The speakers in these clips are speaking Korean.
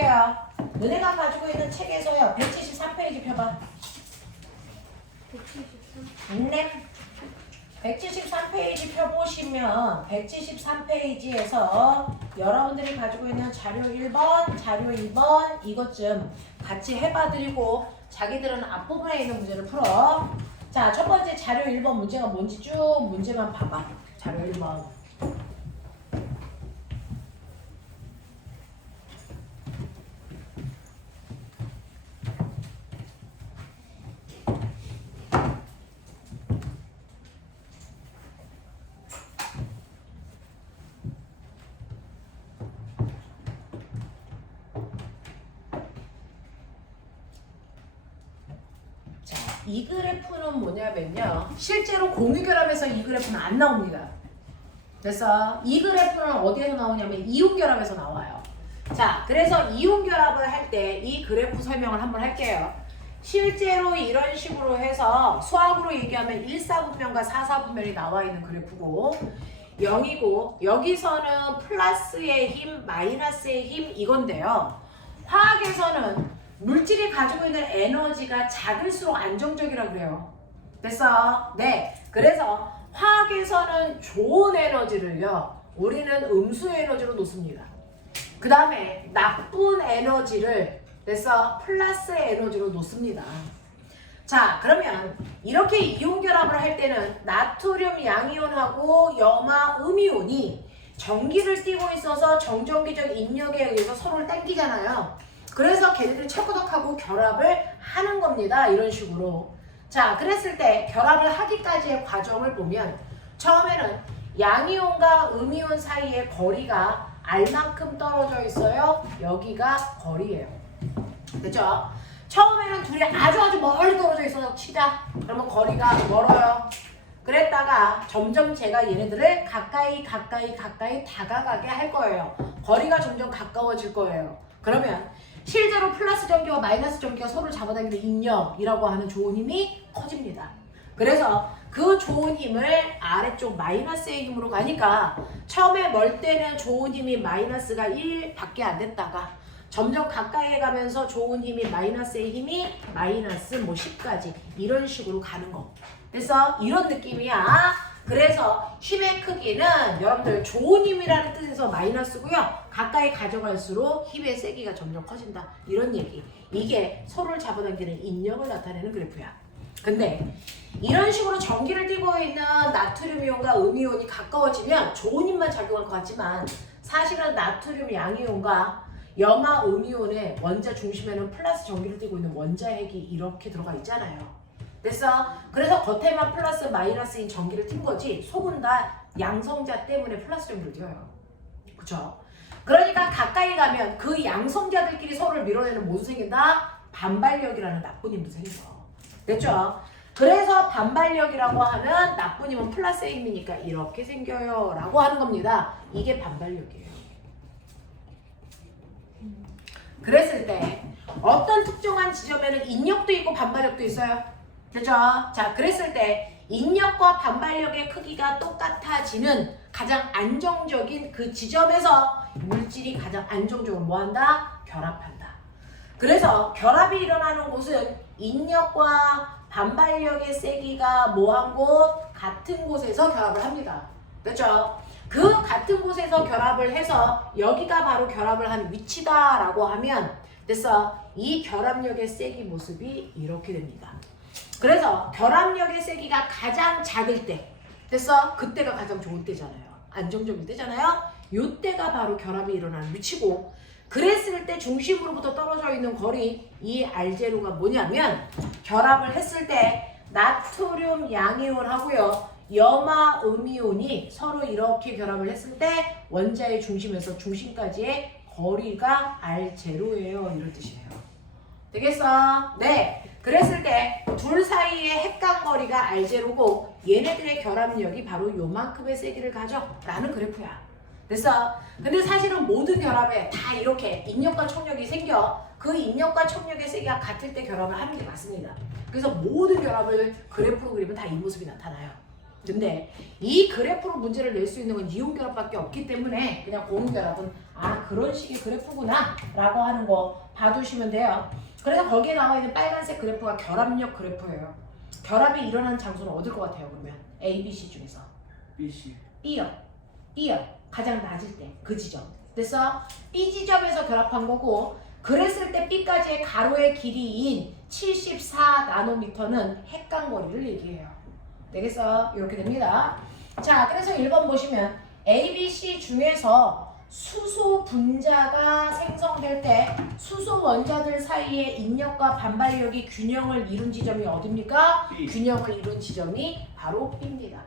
볼게요. 너네가 가지고 있는 책에서요. 173페이지 펴봐. 173. 네. 173페이지 펴보시면 173페이지에서 여러분들이 가지고 있는 자료 1번, 자료 2번 이것 좀 같이 해봐드리고 자기들은 앞부분에 있는 문제를 풀어. 자, 첫 번째 자료 1번 문제가 뭔지 쭉 문제만 봐봐. 자료 1번. 이 그래프는 뭐냐면요. 실제로 공유결합에서 이 그래프는 안 나옵니다. 그래서 이 그래프는 어디에서 나오냐면 이온결합에서 나와요. 자, 그래서 이온결합을 할 때 이 그래프 설명을 한번 할게요. 실제로 이런 식으로 해서 수학으로 얘기하면 1사분면과 4사분면이 나와 있는 그래프고 0이고 여기서는 플러스의 힘, 마이너스의 힘 이건데요. 화학에서는 물질이 가지고 있는 에너지가 작을수록 안정적이라고 그래요. 됐어? 네. 그래서 화학에서는 좋은 에너지를요. 우리는 음수 에너지로 놓습니다. 그 다음에 나쁜 에너지를 됐어? 플러스 에너지로 놓습니다. 자, 그러면 이렇게 이온 결합을 할 때는 나트륨 양이온하고 염화 음이온이 전기를 띠고 있어서 정전기적 인력에 의해서 서로를 당기잖아요. 그래서 걔네들이 척구덕하고 결합을 하는 겁니다. 이런 식으로. 자, 그랬을 때 결합을 하기까지의 과정을 보면 처음에는 양이온과 음이온 사이의 거리가 R만큼 떨어져 있어요. 여기가 거리예요. 그죠? 처음에는 둘이 아주 멀리 떨어져 있어서 치자. 그러면 거리가 멀어요. 그랬다가 점점 제가 얘네들을 가까이 다가가게 할 거예요. 거리가 점점 가까워질 거예요. 그러면 실제로 플러스 전기와 마이너스 전기가 서로를 잡아당기는 인력이라고 하는 좋은 힘이 커집니다. 그래서 그 좋은 힘을 아래쪽 마이너스의 힘으로 가니까 처음에 멀 때는 좋은 힘이 마이너스가 1밖에 안 됐다가 점점 가까이 가면서 좋은 힘이 마이너스의 힘이 마이너스 뭐 10까지 이런 식으로 가는 거. 그래서 이런 느낌이야. 그래서 힘의 크기는 여러분들 좋은 힘이라는 뜻에서 마이너스고요. 가까이 가져갈수록 힘의 세기가 점점 커진다. 이런 얘기. 이게 서로를 잡아당기는 인력을 나타내는 그래프야. 근데 이런 식으로 전기를 띠고 있는 나트륨 이온과 음이온이 가까워지면 좋은 힘만 작용할 것 같지만 사실은 나트륨 양이온과 염화 음이온의 원자 중심에는 플러스 전기를 띠고 있는 원자핵이 이렇게 들어가 있잖아요. 됐어? 그래서 겉에만 플러스 마이너스인 전기를 띈 거지 속은 다 양성자 때문에 플러스 전기를 띄어요. 그쵸? 그러니까 가까이 가면 그 양성자들끼리 서로를 밀어내는 뭐도 생긴다? 반발력이라는 나쁜 힘도 생겨. 됐죠? 그래서 반발력이라고 하는 나쁜 힘은 플러스의 힘이니까 이렇게 생겨요 라고 하는 겁니다. 이게 반발력이에요. 그랬을 때 어떤 특정한 지점에는 인력도 있고 반발력도 있어요. 그죠? 자, 그랬을 때 인력과 반발력의 크기가 똑같아지는 가장 안정적인 그 지점에서 물질이 가장 안정적으로 뭐한다? 결합한다. 그래서 결합이 일어나는 곳은 인력과 반발력의 세기가 뭐한 곳? 같은 곳에서 결합을 합니다. 그렇죠? 그 같은 곳에서 결합을 해서 여기가 바로 결합을 한 위치다라고 하면 됐어? 이 결합력의 세기 모습이 이렇게 됩니다. 그래서 결합력의 세기가 가장 작을 때 됐어? 그때가 가장 좋은 때잖아요. 안정적일 때잖아요. 요때가 바로 결합이 일어나는 위치고 그랬을 때 중심으로부터 떨어져 있는 거리 이 R0가 뭐냐면 결합을 했을 때 나트륨 양이온하고요. 염화 음이온이 서로 이렇게 결합을 했을 때 원자의 중심에서 중심까지의 거리가 R0예요. 이런 뜻이에요. 되겠어? 네. 그랬을 때 둘 사이의 핵간거리가 R0고 얘네들의 결합력이 바로 요만큼의 세기를 가져 라는 그래프야. 됐어? 근데 사실은 모든 결합에 다 이렇게 인력과 촉력이 생겨 그 인력과 촉력의 세기가 같을 때 결합을 하는 게 맞습니다. 그래서 모든 결합을 그래프로 그리면 다 이 모습이 나타나요. 근데 이 그래프로 문제를 낼 수 있는 건 이온결합밖에 없기 때문에 그냥 고온결합은 그런 식의 그래프구나 라고 하는 거 봐두시면 돼요. 그래서 거기에 나와 있는 빨간색 그래프가 결합력 그래프예요. 결합이 일어나는 장소는 어딜 것 같아요 그러면? A, B, C 중에서 BC. B요. 가장 낮을 때 그 지점. 그래서 B 지점에서 결합한 거고 그랬을 때 B까지의 가로의 길이인 74나노미터는 핵간거리를 얘기해요. 되겠어? 이렇게 됩니다. 자, 그래서 1번 보시면 A, B, C 중에서 수소 분자가 생성될 때 수소 원자들 사이의 인력과 반발력이 균형을 이룬 지점이 어딥니까? B. 균형을 이룬 지점이 바로 B입니다.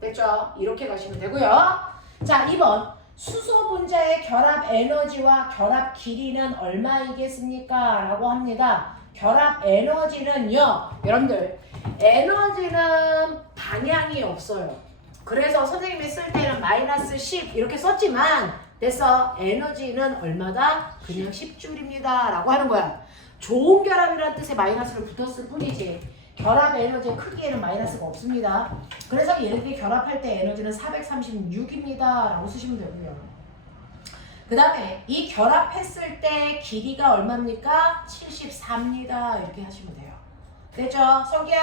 됐죠? 이렇게 가시면 되고요. 자, 2번 수소 분자의 결합 에너지와 결합 길이는 얼마이겠습니까? 라고 합니다. 결합 에너지는요, 여러분들 에너지는 방향이 없어요. 그래서 선생님이 쓸 때는 마이너스 10 이렇게 썼지만 됐어. 에너지는 얼마다? 그냥 10줄입니다 라고 하는 거야. 좋은 결합이라는 뜻의 마이너스를 붙었을 뿐이지 결합 에너지의 크기에는 마이너스가 없습니다. 그래서 얘네들이 결합할 때 에너지는 436입니다 라고 쓰시면 되고요. 그 다음에 이 결합했을 때 길이가 얼마입니까? 74입니다 이렇게 하시면 돼요. 됐죠? 성기야?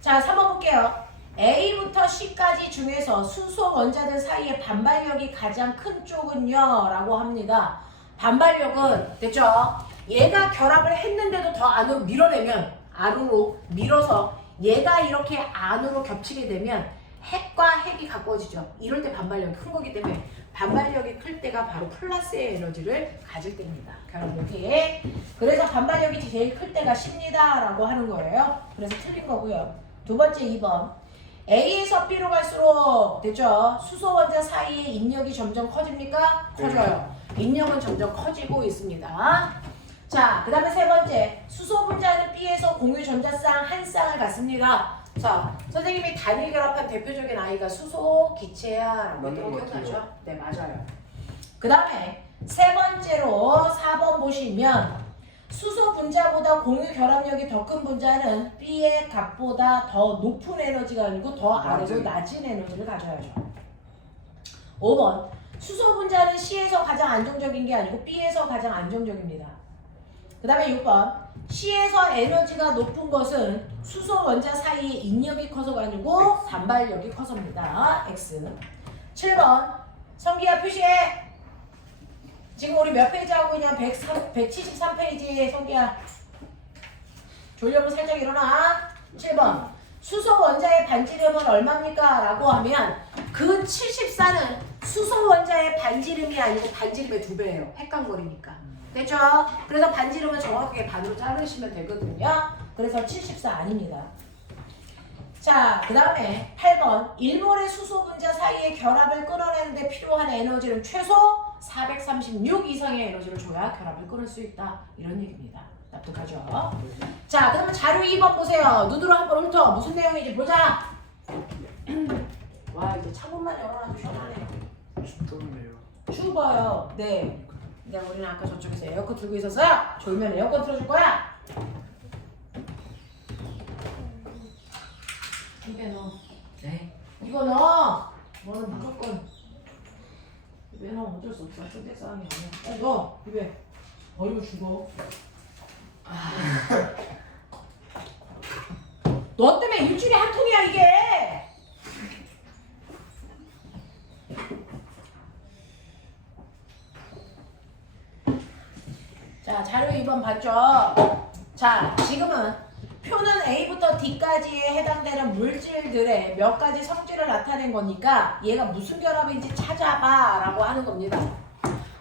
자, 3번 볼게요. A부터 C까지 중에서 수소 원자들 사이의 반발력이 가장 큰 쪽은요 라고 합니다. 반발력은 됐죠? 얘가 결합을 했는데도 더 안으로 밀어내면 안으로 밀어서 얘가 이렇게 안으로 겹치게 되면 핵과 핵이 가까워지죠. 이럴 때 반발력이 큰 거기 때문에 반발력이 클 때가 바로 플러스의 에너지를 가질 때입니다. 결합력이. 그래서 반발력이 제일 클 때가 10입니다 라고 하는 거예요. 그래서 틀린 거고요. 두 번째 2번. A에서 B로 갈수록 됐죠? 수소 원자 사이의 인력이 점점 커집니까? 커져요. 인력은 점점 커지고 있습니다. 자, 그 다음에 세 번째. 수소 분자는 B에서 공유 전자쌍 한 쌍을 갖습니다. 자, 선생님이 단일 결합한 대표적인 아이가 수소 기체야라고 기억나죠? 네, 맞아요. 그 다음에 세 번째로 4번 보시면 수소 분자보다 공유 결합력이 더 큰 분자는 B의 값보다 더 높은 에너지가 아니고 더 아래로 낮은 에너지를 가져야죠. 5번 수소 분자는 C에서 가장 안정적인 게 아니고 B에서 가장 안정적입니다. 그 다음에 6번 C에서 에너지가 높은 것은 수소 원자 사이의 인력이 커서가 아니고 반발력이 커서입니다. X. 7번 성기야 표시해. 지금 우리 몇 페이지 하고 있냐? 173페이지 성기야. 졸려면 살짝 일어나. 7번 수소 원자의 반지름은 얼마입니까? 라고 하면 그 74는 수소 원자의 반지름이 아니고 반지름의 2배예요. 핵간거리니까. 됐죠? 그래서 반지름은 정확하게 반으로 자르시면 되거든요. 그래서 74 아닙니다. 자, 그 다음에 8번 1몰의 수소 분자 사이의 결합을 끊어내는데 필요한 에너지는 최소 436 이상의 에너지를 줘야 결합을 끊을 수 있다. 이런 얘기입니다. 납득하죠? 자, 그러면 자료 2번 보세요. 눈으로 한번 훑어. 무슨 내용인지 보자. 와, 이제 창문만 열어놔도 시원하네. 춥더네요. 추워요. 네. 근데 우리는 아까 저쪽에서 에어컨 틀고 있어서요. 졸면 에어컨 틀어줄 거야. 입에 넣어. 네. 이거 넣어. 너는 무조건 입에 넣으면 어쩔 수 없어. 초대 싸움이 아니야. 넣어. 입에. 어이구 죽어. 너 때문에 일주일에 한 통이야 이게. 자, 자료 2번 봤죠? 자, 지금은 표는 A부터 D까지에 해당되는 물질들의 몇 가지 성질을 나타낸 거니까 얘가 무슨 결합인지 찾아봐 라고 하는 겁니다.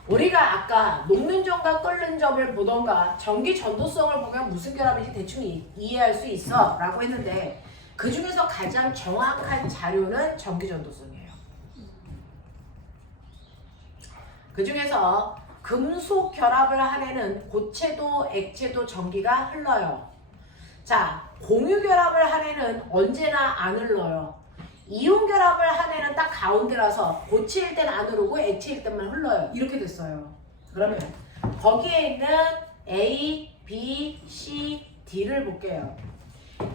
우리가 아까 녹는 점과 끓는 점을 보던가 전기 전도성을 보면 무슨 결합인지 대충 이해할 수 있어 라고 했는데 그 중에서 가장 정확한 자료는 전기 전도성이에요. 그 중에서 금속 결합을 한 애는 고체도 액체도 전기가 흘러요. 자, 공유 결합을 한 애는 언제나 안 흘러요. 이온 결합을 한 애는 딱 가운데라서 고체일 땐 안 흐르고 액체일 때만 흘러요. 이렇게 됐어요. 그러면 거기에 있는 A, B, C, D를 볼게요.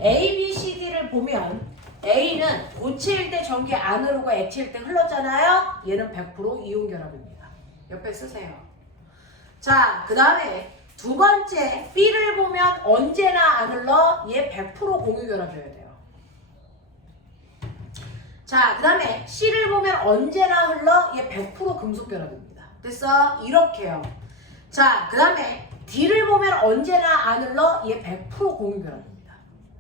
A, B, C, D를 보면 A는 고체일 때 전기 안 흐르고 액체일 때 흘렀잖아요. 얘는 100% 이온 결합입니다. 옆에 쓰세요. 자, 그 다음에 두 번째 B를 보면 언제나 안 흘러. 얘 100% 공유 결합이어야 돼요. 자, 그 다음에 C를 보면 언제나 흘러. 얘 100% 금속 결합입니다. 됐어? 이렇게요. 자, 그 다음에 D를 보면 언제나 안 흘러. 얘 100% 공유 결합입니다.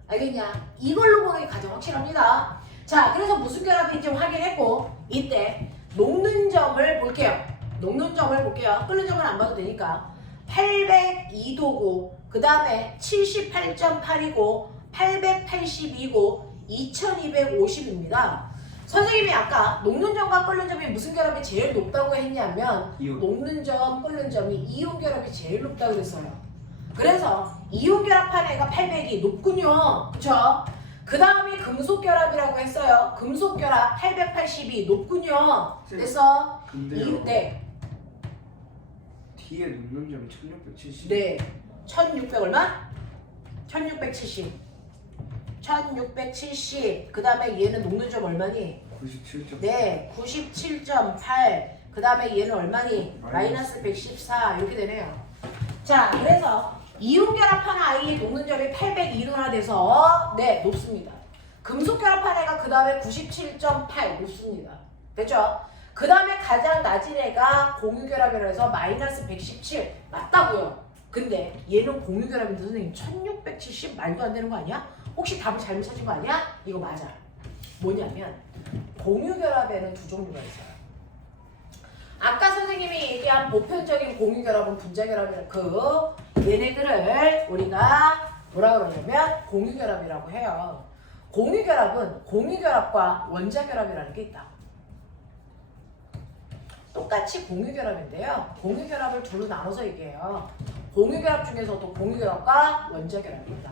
알겠냐? 이걸로 보는 게 가장 확실합니다. 자, 그래서 무슨 결합인지 확인했고 이때 녹는 점을 볼게요. 녹는 점을 볼게요. 끓는 점은 안 봐도 되니까 802도고 그 다음에 78.8이고 882고 2250입니다. 선생님이 아까 녹는 점과 끓는 점이 무슨 결합이 제일 높다고 했냐면 이온. 녹는 점, 끓는 점이 이온 결합이 제일 높다고 그랬어요. 그래서 이온 결합한 애가 800이 높군요. 그쵸? 그 다음이 금속 결합이라고 했어요. 금속 결합 882 높군요. 그래서 근데요. 네. 뒤에 놓는 점이 1670. 네. 1600 얼마? 1670. 1670. 그 다음에 얘는 녹는 점 얼마니? 97점. 네. 97.8. 그 다음에 얘는 얼마니? 마이너스 114. 이렇게 되네요. 자, 그래서 이온 결합한 아이의 녹는 점이 802도나 돼서 네, 높습니다. 금속 결합한 애가 그 다음에 97.8 높습니다. 됐죠? 그 다음에 가장 낮은 애가 공유 결합이라 해서 마이너스 117 맞다고요. 근데 얘는 공유 결합인데 선생님 1670 말도 안 되는 거 아니야? 혹시 답을 잘못 찾은 거 아니야? 이거 맞아. 뭐냐면 공유 결합에는 두 종류가 있어요. 아까 선생님이 얘기한 보편적인 공유 결합은 분자 결합이라 얘네들을 우리가 뭐라 그러냐면 공유 결합이라고 해요. 공유 결합은 공유 결합과 원자 결합이라는 게 있다. 똑같이 공유 결합인데요. 공유 결합을 둘로 나눠서 얘기해요. 공유 결합 중에서도 공유 결합과 원자 결합이 있다.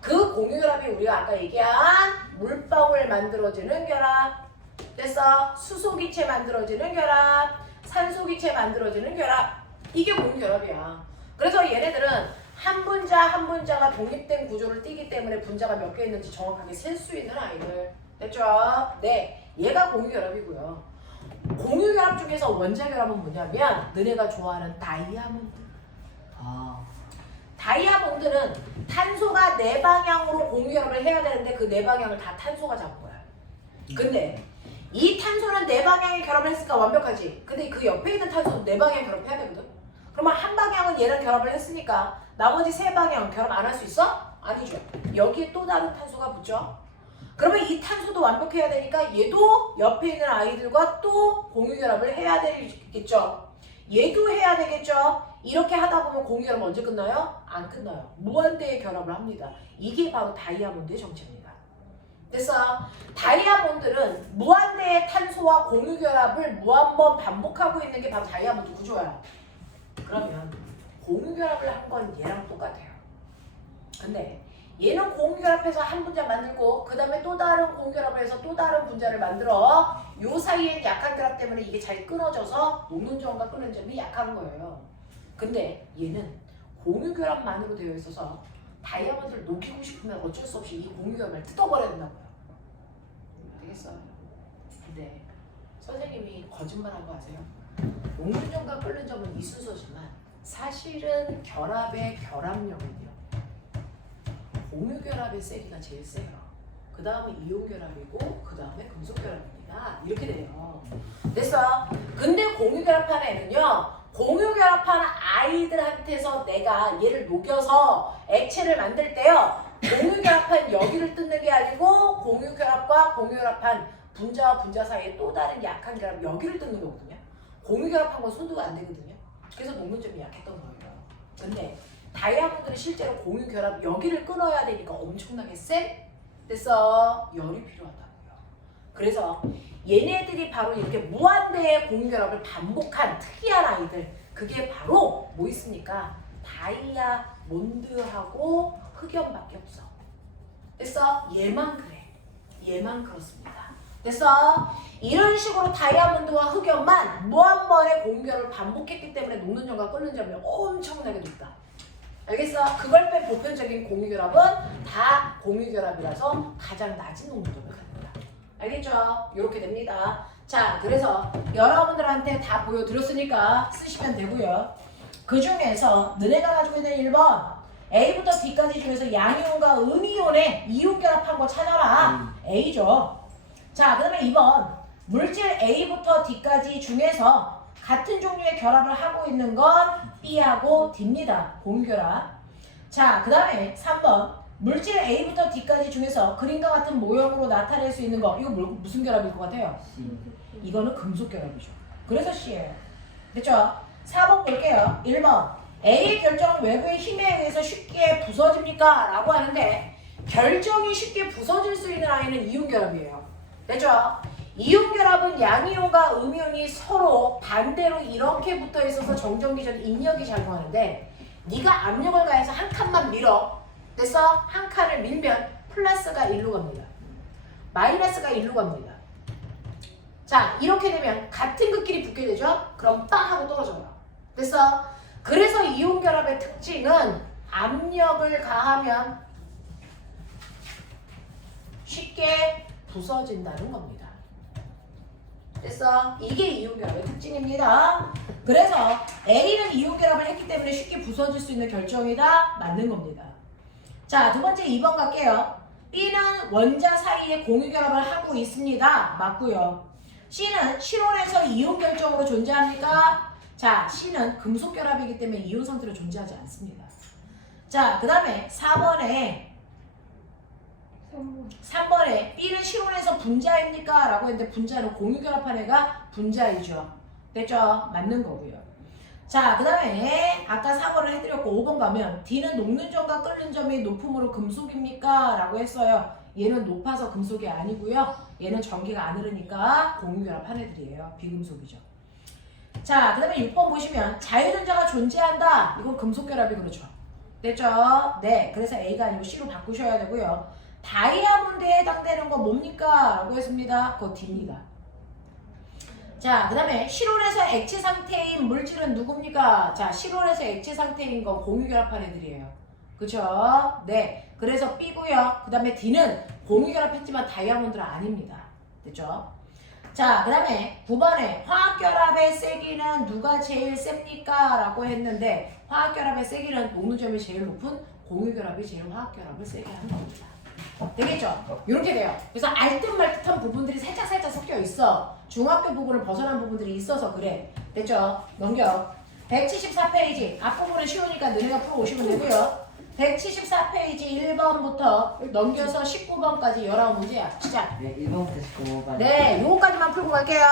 그 공유 결합이 우리가 아까 얘기한 물방울 만들어지는 결합, 됐어? 수소기체 만들어지는 결합, 산소기체 만들어지는 결합, 이게 공유 결합이야. 그래서 얘네들은 한 분자 한 분자가 독립된 구조를 띠기 때문에 분자가 몇 개 있는지 정확하게 셀 수 있는 아이들. 됐죠? 네, 얘가 공유 결합이고요. 공유 결합 중에서 원자 결합은 뭐냐면 너네가 좋아하는 다이아몬드. 다이아몬드는 탄소가 네 방향으로 공유 결합을 해야 되는데 그 네 방향을 다 탄소가 잡은 거야. 근데 이 탄소는 네 방향의 결합을 했으니까 완벽하지. 근데 그 옆에 있는 탄소는 네 방향 결합해야 되거든. 그러면 한 방향은 얘랑 결합을 했으니까 나머지 세 방향 결합 안 할 수 있어? 아니죠. 여기에 또 다른 탄소가 붙죠. 그러면 이 탄소도 완벽해야 되니까 얘도 옆에 있는 아이들과 또 공유 결합을 해야 되겠죠. 얘도 해야 되겠죠. 이렇게 하다 보면 공유 결합 언제 끝나요? 안 끝나요. 무한대의 결합을 합니다. 이게 바로 다이아몬드의 정체입니다. 됐어? 다이아몬드는 무한대의 탄소와 공유 결합을 무한번 반복하고 있는 게 바로 다이아몬드 구조야. 그러면 공유 결합을 한 건 얘랑 똑같아요. 근데 얘는 공유 결합해서 한 분자 만들고 그 다음에 또 다른 공유 결합을 해서 또 다른 분자를 만들어. 요 사이엔 약한 결합 때문에 이게 잘 끊어져서 녹는 점과 끓는 점이 약한 거예요. 근데 얘는 공유 결합만으로 되어 있어서 다이아몬드를 녹이고 싶으면 어쩔 수 없이 이 공유 결합을 뜯어버려야 된다고요. 되겠어요? 근데 선생님이 거짓말한 거 아세요? 녹는 점과 끓는 점은 이 순서지만 사실은 결합의 결합력은요. 공유 결합의 세기가 제일 세요. 그 다음에 이온 결합이고 그 다음에 금속 결합입니다. 이렇게 돼요. 됐어? 근데 공유 결합한 애는요. 공유 결합한 아이들한테서 내가 얘를 녹여서 액체를 만들 때요. 공유 결합한 여기를 뜯는 게 아니고 공유 결합과 공유 결합한 분자와 분자 사이에 또 다른 약한 결합 여기를 뜯는 거거든요. 공유 결합한 건 손도가 안 되거든요. 그래서 녹는 점이 약했던 거예요. 근데 다이아몬드는 실제로 공유 결합 여기를 끊어야 되니까 엄청나게 센? 됐어? 열이 필요하다고요. 그래서 얘네들이 바로 이렇게 무한대의 공유 결합을 반복한 특이한 아이들. 그게 바로 뭐 있습니까? 다이아몬드하고 흑연밖에 없어. 됐어? 얘만 그래. 얘만 그렇습니다. 됐어? 이런 식으로 다이아몬드와 흑연만 무한번의 공유 결합을 반복했기 때문에 녹는 점과 끓는 점이 엄청나게 높다. 알겠어? 그걸 뺀 보편적인 공유결합은 다 공유결합이라서 가장 낮은 농도점을 갖는다. 알겠죠? 이렇게 됩니다. 자, 그래서 여러분들한테 다 보여드렸으니까 쓰시면 되고요. 그 중에서 너네가 가지고 있는 1번 A부터 D까지 중에서 양이온과 음이온의 이온결합한 거 찾아라. A죠. 자, 그 다음에 2번 물질 A부터 D까지 중에서 같은 종류의 결합을 하고 있는 건 B하고 D입니다. 공유결합. 자, 그 다음에 3번 물질 A부터 D까지 중에서 그림과 같은 모형으로 나타낼 수 있는 거 이거 무슨 결합일 것 같아요? 이거는 금속결합이죠. 그래서 C예요. 됐죠? 4번 볼게요. 1번 A의 결정은 외부의 힘에 의해서 쉽게 부서집니까? 라고 하는데 결정이 쉽게 부서질 수 있는 아이는 이온결합이에요. 됐죠? 이온결합은 양이온과 음이온이 서로 반대로 이렇게 붙어 있어서 정전기전 인력이 작용하는데 네가 압력을 가해서 한 칸만 밀어. 됐어? 한 칸을 밀면 플러스가 1로 갑니다. 마이너스가 1로 갑니다. 자, 이렇게 되면 같은 극끼리 붙게 되죠? 그럼 빵 하고 떨어져요. 됐어? 그래서 이온결합의 특징은 압력을 가하면 쉽게 부서진다는 겁니다. 됐어? 이게 이온결합의 특징입니다. 그래서 A는 이온결합을 했기 때문에 쉽게 부서질 수 있는 결정이다. 맞는 겁니다. 자, 두 번째 2번 갈게요. B는 원자 사이에 공유결합을 하고 있습니다. 맞고요. C는 실온에서 이온 결정으로 존재합니까? 자, C는 금속결합이기 때문에 이온 상태로 존재하지 않습니다. 자, 그 다음에 3번에 B는 실온에서 분자입니까? 라고 했는데 분자는 공유결합한 애가 분자이죠. 됐죠? 맞는 거고요. 자, 그 다음에 아까 4번을 해드렸고 5번 가면 D는 녹는 점과 끓는 점이 높음으로 금속입니까? 라고 했어요. 얘는 높아서 금속이 아니고요. 얘는 전기가 안 흐르니까 공유결합한 애들이에요. 비금속이죠. 자, 그 다음에 6번 보시면 자유전자가 존재한다. 이건 금속결합이 그렇죠. 됐죠? 네, 그래서 A가 아니고 C로 바꾸셔야 되고요. 다이아몬드에 해당되는 건 뭡니까? 라고 했습니다. 그거 D입니다. 자, 그 다음에 실온에서 액체 상태인 물질은 누굽니까? 자, 실온에서 액체 상태인 건 공유결합한 애들이에요. 그쵸? 네, 그래서 B고요. 그 다음에 D는 공유결합했지만 다이아몬드는 아닙니다. 됐죠? 자, 그 다음에 9번에 화학결합의 세기는 누가 제일 셉니까? 라고 했는데 화학결합의 세기는 녹는점이 제일 높은 공유결합이 제일 화학결합을 세게 하는 겁니다. 되겠죠? 이렇게 돼요. 그래서 알듯말듯한 부분들이 살짝 섞여 있어. 중학교 부분을 벗어난 부분들이 있어서 그래. 됐죠? 넘겨. 174페이지. 앞부분은 쉬우니까 너네가 풀어오시면 되고요. 174페이지 1번부터 넘겨서 19번까지 19문제야. 시작. 네, 1번부터 19번까지. 네, 요거까지만 풀고 갈게요.